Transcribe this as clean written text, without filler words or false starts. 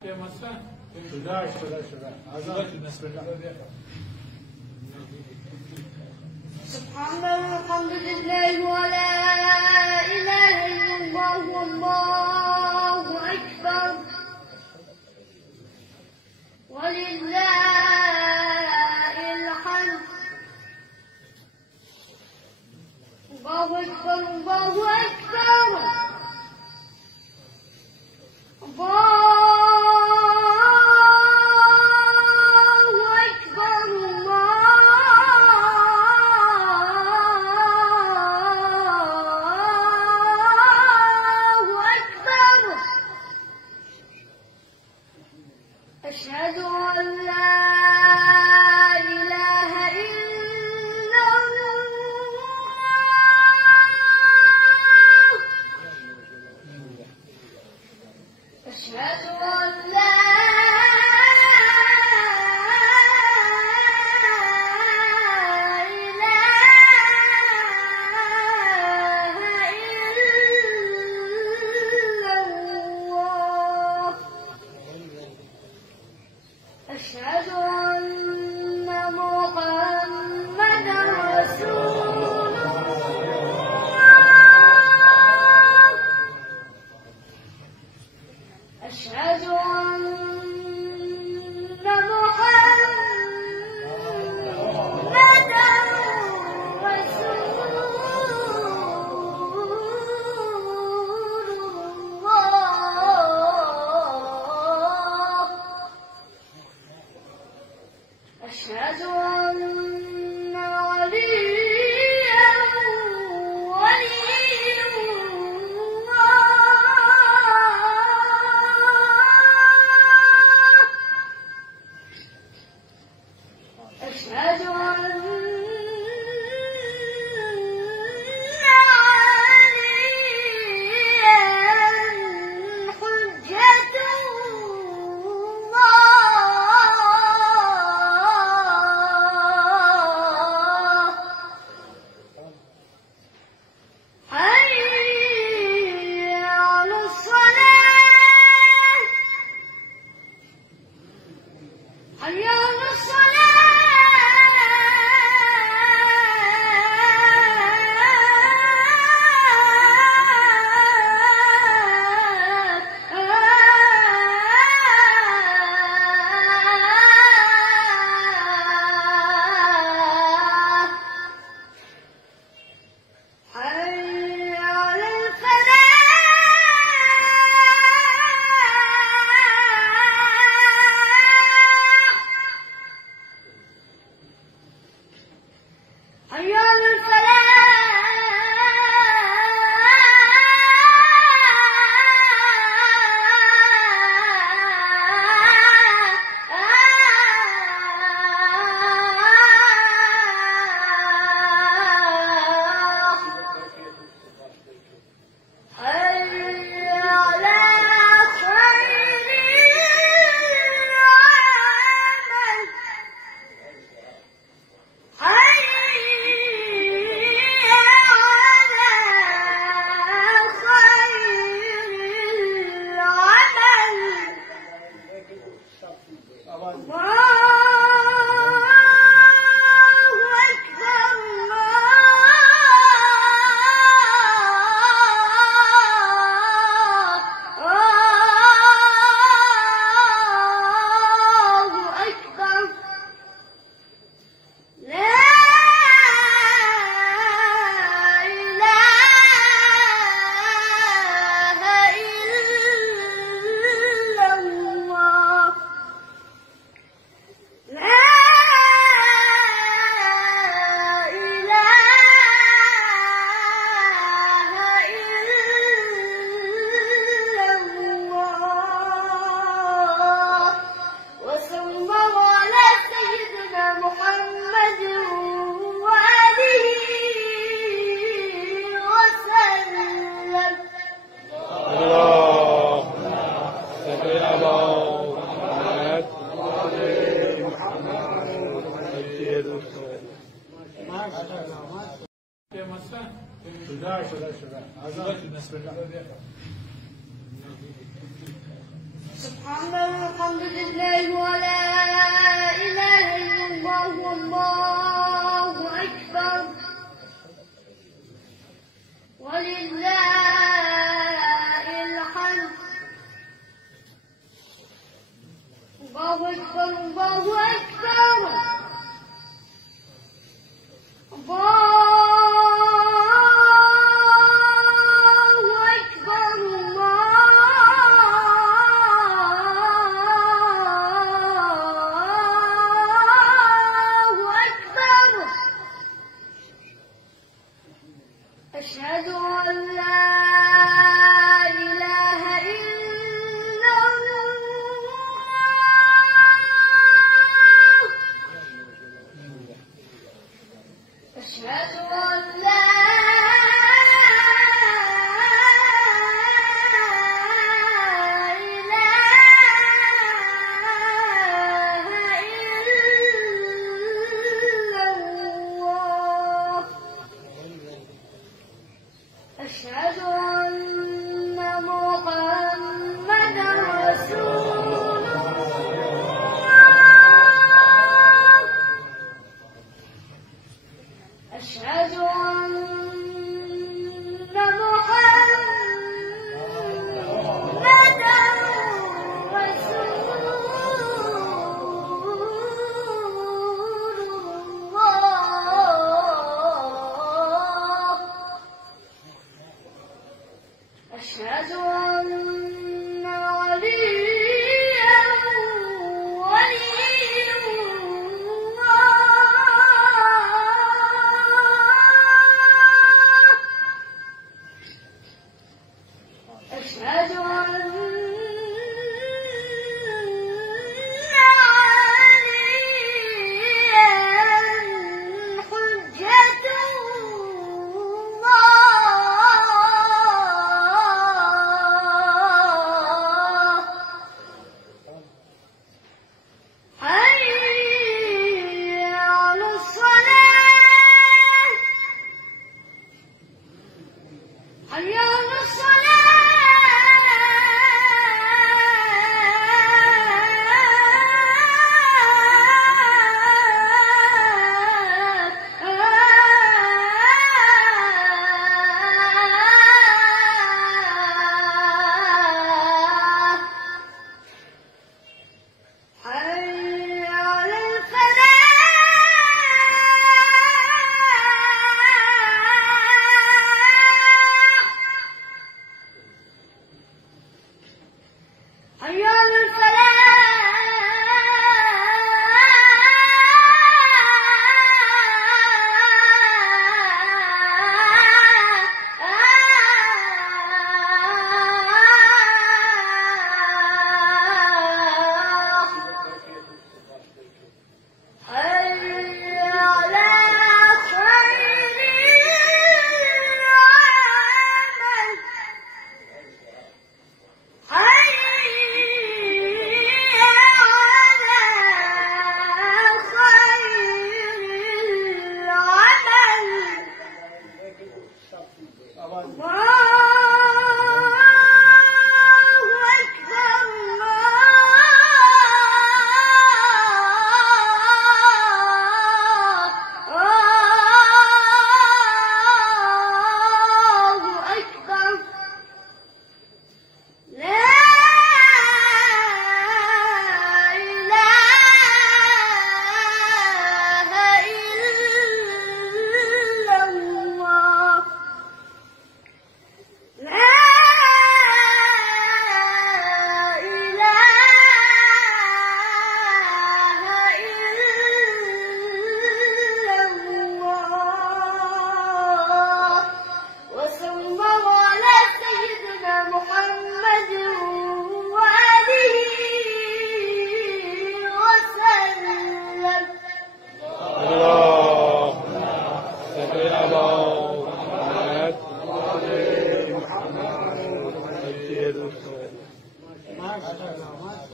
شده سبحان الله والحمد لله ولا إله إلا الله والله أكبر ولله الحمد. الله أكبر الله أكبر أشهد أن لا إله إلا الله. أشهد أن لا إله إلا الله. أشهد أن محمدا رسول الله. أشهد أن محمدا رسول الله. أشهد أن عليا ولي الله. أشهد أن عليا حجة الله. حي على الصلاة. حي على الصلاة. حي على الفلاح. حي على الفلاح. حي على خير العمل. حي على خير العمل. الله أكبر الله أكبر. لا إله إلا الله. لا إله إلا الله. وصلى الله على سيدنا محمد وآله وسلم. اللهم صل على محمد سبحان الله الحمد لله ولا إله إلا الله والله أكبر ولله الحمد. الله أكبر الله أكبر.